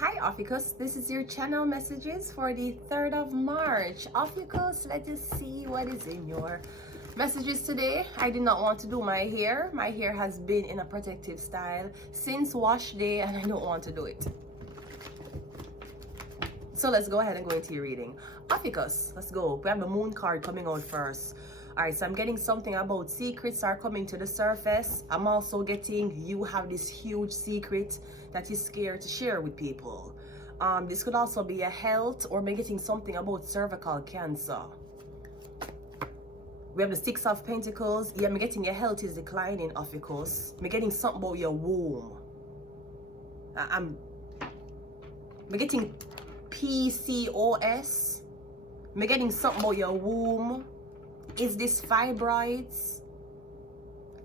Hi OPHIUCHUS, this is your channel messages for the 3rd of March. OPHIUCHUS, let us see what is in your messages today. I did not want to do my hair. My hair has been in a protective style since wash day and I don't want to do it. So let's go ahead and go into your reading. OPHIUCHUS, let's go. We have the moon card coming out first. Alright, so I'm getting something about secrets are coming to the surface. I'm also getting you have this huge secret that you're scared to share with people. This could also be a health, or maybe getting something about cervical cancer. We have the 6 of Pentacles. Yeah, I'm getting your health is declining, OPHIUCHUS. I'm getting something about your womb. I'm getting PCOS. I'm getting something about your womb. Is this fibroids?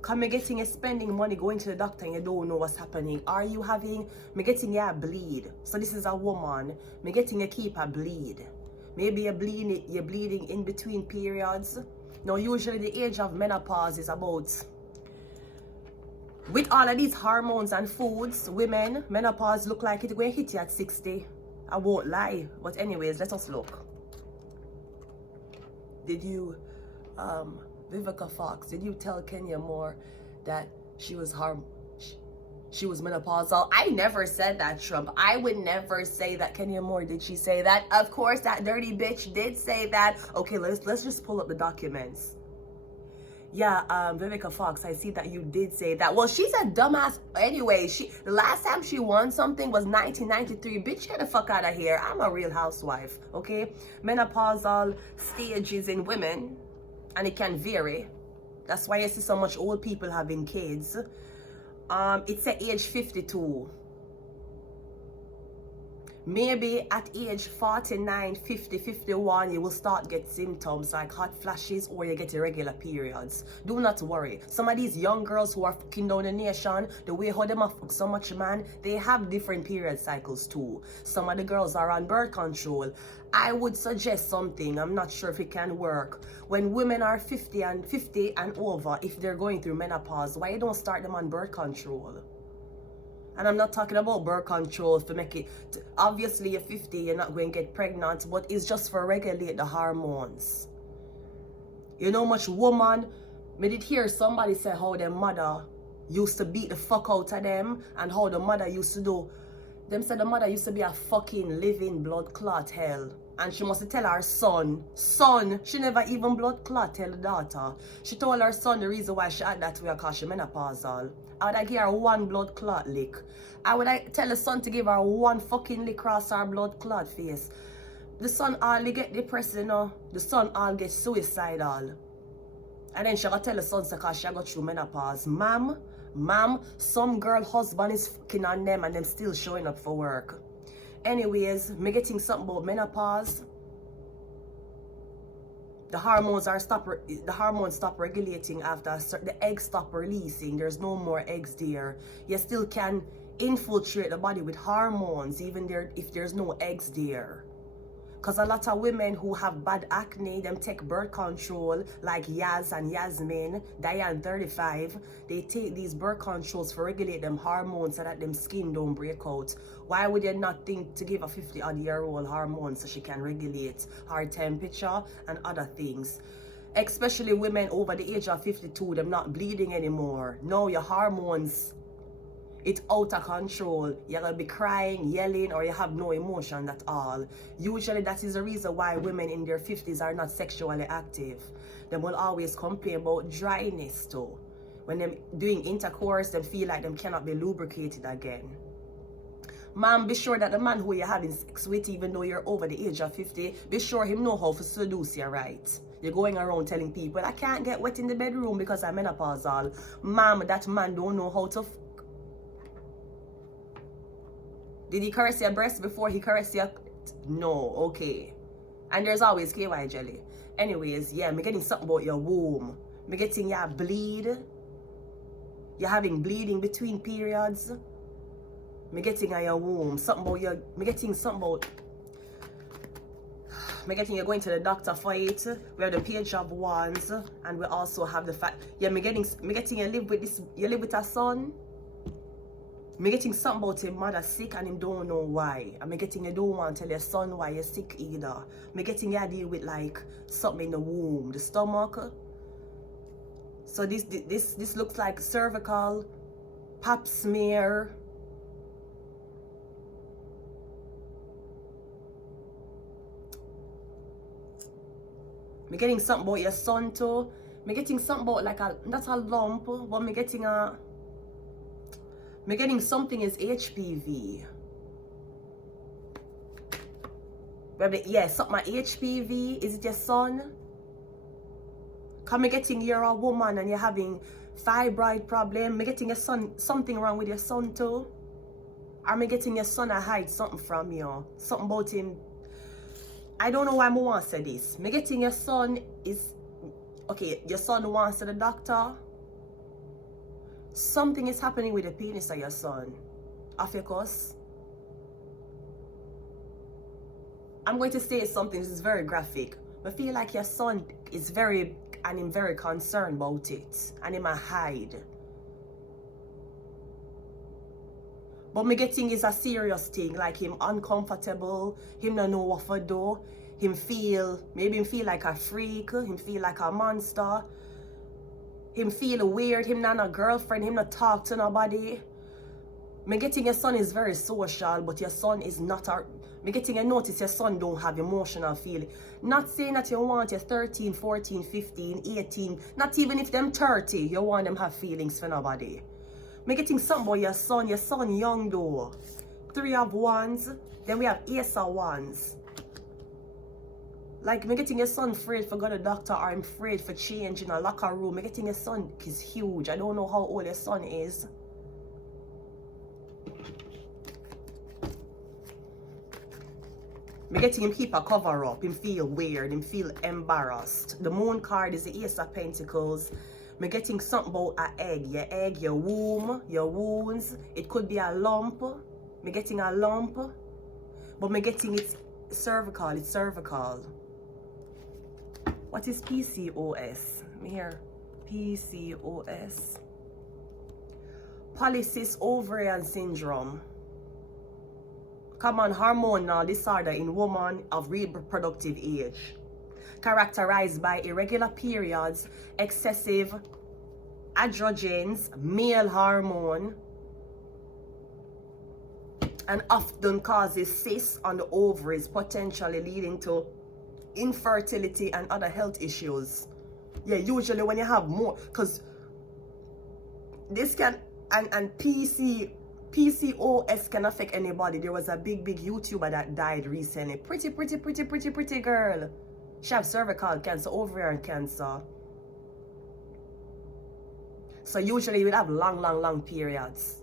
Come me getting you spending money going to the doctor and you don't know what's happening. Are you having, me getting you a bleed? So this is a woman. Me getting you keep a bleed. Maybe you're bleeding in between periods. Now usually the age of menopause is about, with all of these hormones and foods, women, menopause look like it's going to hit you at 60. I won't lie. But anyways, let us look. Did you Vivica Fox, did you tell Kenya Moore that she was menopausal? I never said that, Trump. I would never say that. Kenya Moore, did she say that? Of course that dirty bitch did say that. Okay, let's just pull up the documents. Yeah, Vivica Fox, I see that you did say that. Well, she's a dumbass anyway. The last time she won something was 1993. Bitch, get the fuck out of here. I'm a real housewife, okay? Menopausal stages in women, and it can vary. That's why you see so much old people having kids. It's at age 52. Maybe at age 49, 50, 51, you will start get symptoms like hot flashes or you get irregular periods. Do not worry. Some of these young girls who are fucking down the nation, the way how them fuck so much, man, they have different period cycles too. Some of the girls are on birth control. I would suggest something, I'm not sure if it can work. When women are 50 and over, if they're going through menopause, why you don't start them on birth control? And I'm not talking about birth control to make it, obviously you're 50, you're not going to get pregnant, but it's just for regulate the hormones. You know much woman, me did hear somebody say how their mother used to beat the fuck out of them and how the mother used to do. Them said the mother used to be a fucking living blood clot hell. And she must tell her son, she never even blood clot tell the daughter. She told her son the reason why she had that way because she menopausal. I would give her 1 blood clot lick. I would tell the son to give her 1 fucking lick across her blood clot face. The son all get depressed, you know. The son all get suicidal. And then she gotta tell the son because she got through menopause. Ma'am, some girl husband is fucking on them and them still showing up for work. Anyways, me getting something about menopause. The hormones stop regulating after the eggs stop releasing. There's no more eggs there. You still can infiltrate the body with hormones even if there's no eggs there. Because a lot of women who have bad acne, them take birth control, like Yaz and Yasmin, Diane 35. They take these birth controls for regulate them hormones so that them skin don't break out. Why would you not think to give a 50-odd-year-old hormones so she can regulate her temperature and other things? Especially women over the age of 52, them not bleeding anymore. No, your hormones, it's out of control. You're gonna be crying, yelling, or you have no emotion at all. Usually that is the reason why women in their 50s are not sexually active. They will always complain about dryness too. When they're doing intercourse, they feel like they cannot be lubricated again. Ma'am, be sure that the man who you're having sex with, even though you're over the age of 50, be sure him know how to seduce you right. You're going around telling people, I can't get wet in the bedroom because I'm menopausal. Ma'am, that man don't know how to. Did he caress your breast before he caressed your? No, okay. And there's always KY jelly. Anyways, yeah, me getting something about your womb. Me getting your bleed. You're having bleeding between periods. Me getting on your womb. Something about your. Me getting something about. Me getting you going to the doctor for it. We have the Page of Wands, and we also have the fact. Yeah, me getting you live with this. You live with a son. Me getting something about him mother sick and him don't know why. And me getting you don't want to tell your son why you're sick either. Me getting you deal with like something in the womb, the stomach. So this looks like cervical, pap smear. Me getting something about your son too. Me getting something about like a, not a lump, but me getting something is HPV. Yeah, something HPV. Is it your son? Cause me getting you're a woman and you're having fibroid problem. Me getting your son, something wrong with your son too. Or me getting your son to hide something from you. Something about him. I don't know why I want to say this. Me getting your son is, okay, your son wants to the doctor. Something is happening with the penis of your son. OPHIUCHUS. I'm going to say something, this is very graphic. I feel like your son is very, and I'm very concerned about it. And him a hide. But me getting is a serious thing, like him uncomfortable, him don't know what to do, maybe him feel like a freak, him feel like a monster, him feel weird, him not a girlfriend, him not talk to nobody. Me getting your son is very social, but your son is not a, me getting a notice your son don't have emotional feeling. Not saying that you want your 13, 14, 15, 18, not even if them 30, you want them have feelings for nobody. Me getting something about your son young though. 3 of Wands, then we have Ace of Wands. Like me getting your son afraid for go to the doctor or I'm afraid for change in a locker room. Me getting your son is huge. I don't know how old your son is. Me getting him keep a cover up, him feel weird, him feel embarrassed. The moon card is the Ace of Pentacles. Me getting something about an egg, your womb, your wounds. It could be a lump. Me getting a lump. But me getting it's cervical, it's cervical. What is PCOS? Me hear PCOS. Polycystic ovarian syndrome. Common hormonal disorder in women of reproductive age. Characterized by irregular periods, excessive androgens, male hormone, and often causes cysts on the ovaries, potentially leading to infertility and other health issues. Yeah, usually when you have more, because this can, and PCOS can affect anybody. There was a big YouTuber that died recently. Pretty girl. She have cervical cancer, ovarian cancer. So usually you will have long periods.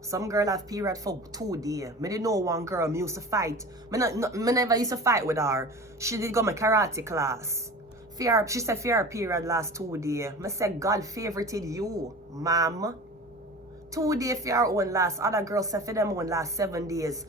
Some girl have period for 2 days. Me didn't know one girl me used to fight. Me never used to fight with her. She did go my karate class. She said her period last 2 days. Me said God favorited you, ma'am. 2 days for your own last. Other girls said for them own last 7 days.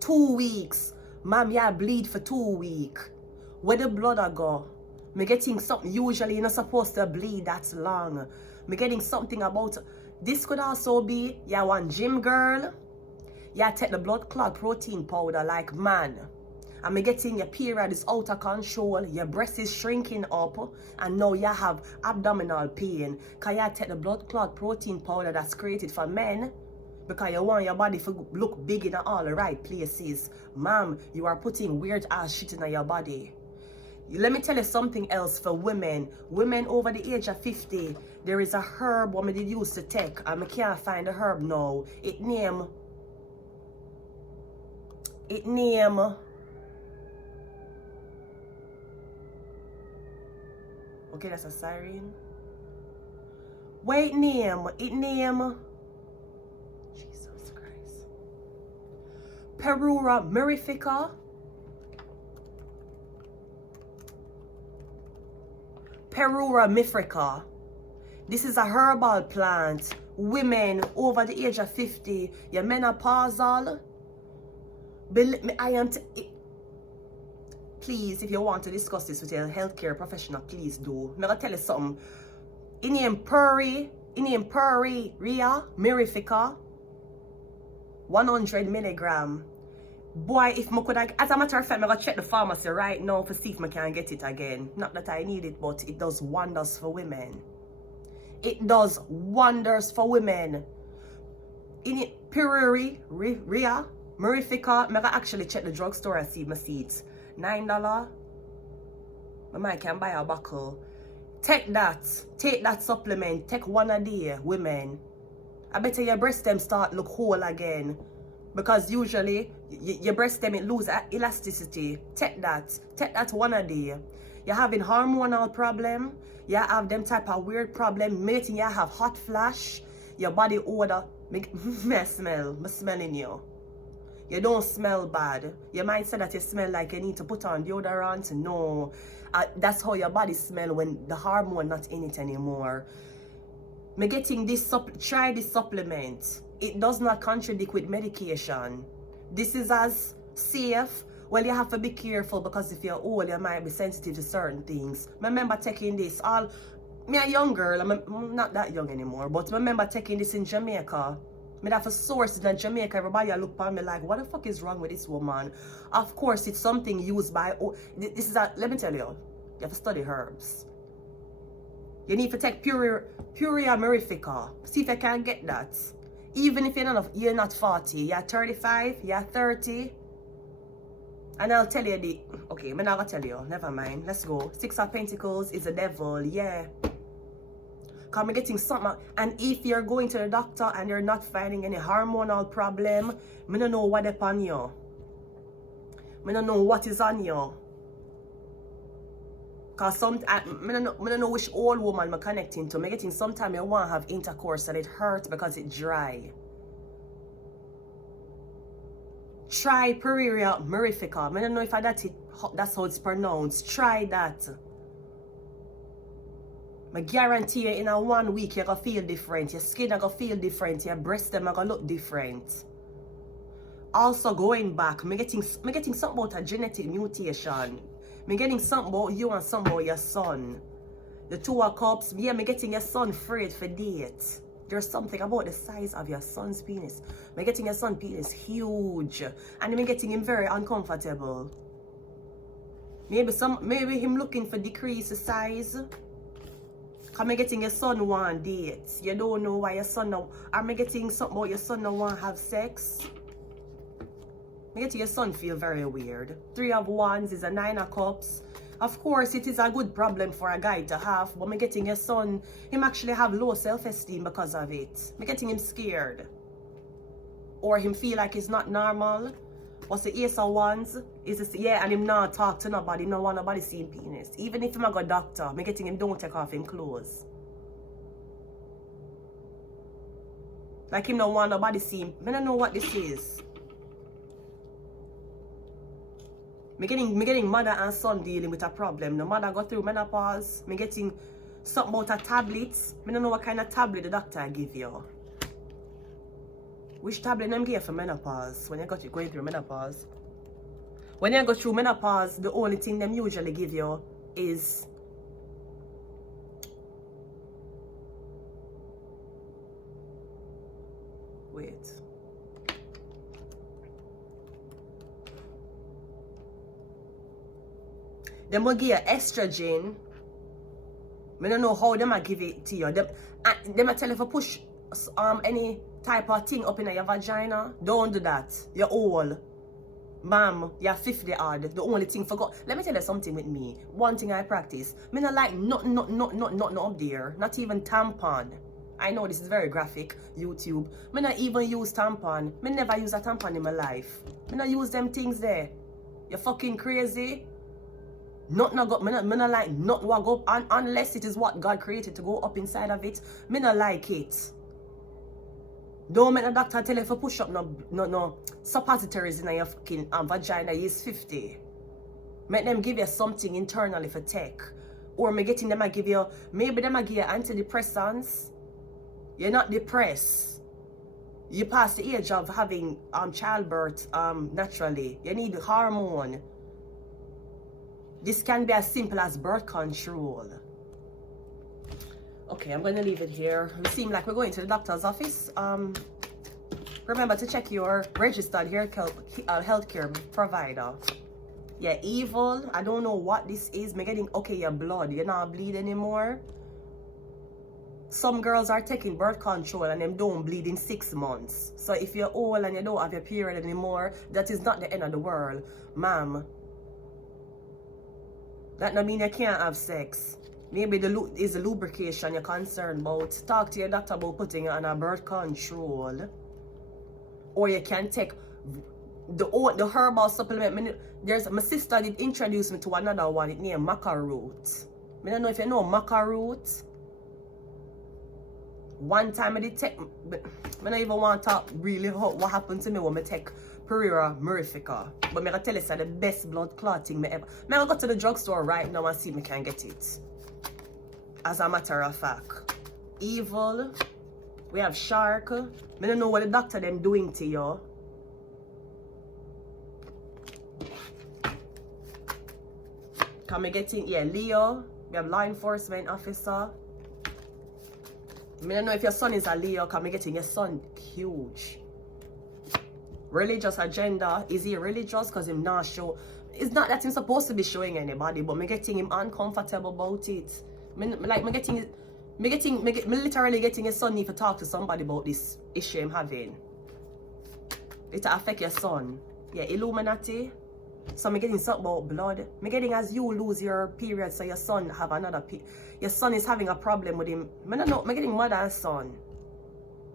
2 weeks. Ma'am, you bleed for 2 weeks. Where the blood a go? Me getting something, usually you're not supposed to bleed that long. Me getting something about, this could also be, you one gym girl, you take the blood clot protein powder like man. And me getting your period is out of control, your breast is shrinking up, and now you have abdominal pain. Cause you take the blood clot protein powder that's created for men, because you want your body to look big in all the right places. Ma'am, you are putting weird ass shit in your body. Let me tell you something else for women. Women over the age of 50, there is a herb what they used to take, and I can't find the herb now. It name. Okay, that's a siren. Wait, it name. Jesus Christ. Perura mirifica. Perura mifrica. This is a herbal plant. Women over the age of 50, your menopausal. Please, if you want to discuss this with your healthcare professional, please do. I'm gonna tell you something. In Puri, Ria, Mirifica. 100 milligram. Boy, if I could, as a matter of fact, I'm going to check the pharmacy right now to see if I can get it again. Not that I need it, but it does wonders for women. It does wonders for women. In it, Puriri, Ria, Murifica, I'm going to actually check the drugstore and see my seeds. $9. My man can buy a buckle. Take that supplement. Take one a day, women. I bet your breast them start look whole again. Because usually, your breast them, it lose elasticity. Take that one a day. You're having hormonal problem. You have them type of weird problem. Mating, you have hot flash. Your body odor. Me smell. I'm smelling you. You don't smell bad. You might say that you smell like you need to put on deodorant. No. That's how your body smell when the hormone not in it anymore. Me getting this try this supplement. It does not contradict with medication. This is as safe. Well, you have to be careful because if you're old, you might be sensitive to certain things. Remember taking this. Me a young girl, I'm not that young anymore, but remember taking this in Jamaica. Me have a source in Jamaica. Everybody look at me like, what the fuck is wrong with this woman? Of course, it's something used by. This is let me tell you, you have to study herbs. You need to take Puria Murifica. See if you can get that. Even if you're not 40, you're 35, you're 30. And I'll tell you okay, I'm not gonna tell you. Never mind. Let's go. 6 of Pentacles is the devil. Yeah. Because I'm getting something. And if you're going to the doctor and you're not finding any hormonal problem, I don't know what upon you. I don't know what is on you. Because I don't know which old woman I'm connecting to. I'm getting sometimes you want to have intercourse and it hurts because it's dry. Try Puria Murifica. I don't know if that's how it's pronounced. Try that. I guarantee you in a 1 week you're going to feel different. Your skin is going to feel different. Your breasts are going to look different. Also going back, I'm getting something about a genetic mutation. I'm getting something about you and something about your son. The 2 of Cups, yeah, I'm getting your son afraid for date. There's something about the size of your son's penis. I'm getting your son's penis huge. And I'm getting him very uncomfortable. Maybe him looking for decrease the size. I'm getting your son want dates. You don't know why your son now. Am I getting something about your son now want have sex? I'm getting your son feel very weird. 3 of Wands is a 9 of Cups. Of course, it is a good problem for a guy to have, but I'm getting your son, him actually have low self-esteem because of it. I'm getting him scared. Or him feel like it's not normal. What's the Ace of Wands? Is this, yeah, and him not talk to nobody, no want nobody seeing penis. Even if him a go doctor, I'm getting him don't take off him clothes. Like him no want nobody seeing, I don't know what this is. Me getting mother and son dealing with a problem. The mother go through menopause. Me getting something about a tablet. Me don't know what kind of tablet the doctor give you. Which tablet them give for menopause? When you going through menopause. When you go through menopause, the only thing them usually give you is wait. Them will give you estrogen. I don't know how them will give it to you. Them will tell you if you push any type of thing up in your vagina. Don't do that. You're old. Ma'am, you're 50 odd. The only thing forgot. Let me tell you something with me. One thing I practice. I don't like nothing up there. Not even tampon. I know this is very graphic. YouTube. I don't even use tampon. I never use a tampon in my life. I don't use them things there. You're fucking crazy. Nothing go, me not like nothing will go up unless it is what God created to go up inside of it. Me not like it. Don't make the doctor tell you if you push up no suppositories in your fucking vagina. He's 50. Make them give you something internally for take. Or me getting them I give you, maybe them I give you antidepressants. You're not depressed. You pass the age of having childbirth naturally. You need hormone. This can be as simple as birth control. Okay, I'm going to leave it here. It seems like we're going to the doctor's office. Remember to check your registered healthcare provider. Yeah, evil. I don't know what this is. Me getting, okay, your blood. You're not bleed anymore. Some girls are taking birth control and them don't bleed in 6 months. So if you're old and you don't have your period anymore, that is not the end of the world. Ma'am, that don't mean you can't have sex. Maybe is the lubrication you're concerned about. Talk to your doctor about putting you on a birth control. Or you can take the herbal supplement. My sister did introduce me to another one. It named maca root. I don't know if you know maca root. One time I did take, I don't even want to talk really what happened to me when I take Pereira Murifica. But I can tell you it's the best blood clotting me ever. I go to the drugstore right now and see if I can get it. As a matter of fact. Evil. We have shark. I don't know what the doctor them doing to you. Can we get in? Yeah, Leo. We have law enforcement officer. I don't know if your son is a Leo. Can we get in? Your son huge. Religious agenda. Is he religious? Because him not show. It's not that he's supposed to be showing anybody, but me getting him uncomfortable about it. Me literally getting his son need to talk to somebody about this issue I'm having. It'll affect your son. Yeah, Illuminati. So me getting something about blood. Me getting as you lose your period, so your son have another your son is having a problem with him. Me don't know. Me getting mother and son.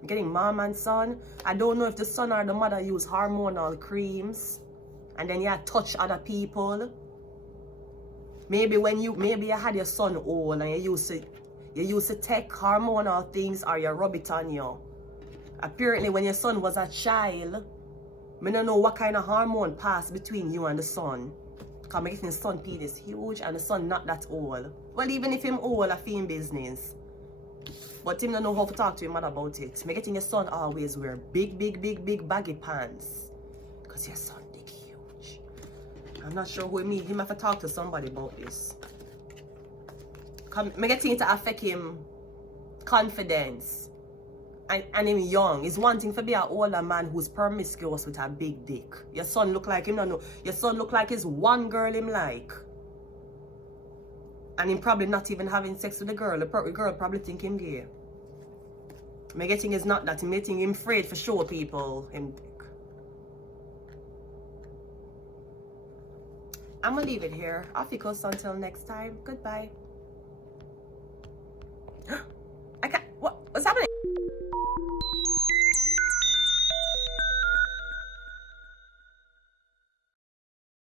Me getting mom and son. I don't know if the son or the mother use hormonal creams, and then you touch other people. Maybe when you had your son old and you used to take hormonal things or you rub it on you. Apparently when your son was a child, I don't know what kind of hormone passed between you and the son. Because my son penis huge and the son not that old. Well, even if him old, I feel business. But him don't know how to talk to him mother about it. Me getting your son always wear big baggy pants. Because your son big huge. I'm not sure who it means. Him have to talk to somebody about this. Me getting it to affect him confidence. And him young. It's one thing for be an older man who's promiscuous with a big dick. Your son look like him, no. Your son look like his one girl him like. And him probably not even having sex with the girl. The girl probably think him gay. Me getting is not that. Him getting him afraid for show people him dick. I'm gonna leave it here. OPHIUCHUS until next time. Goodbye.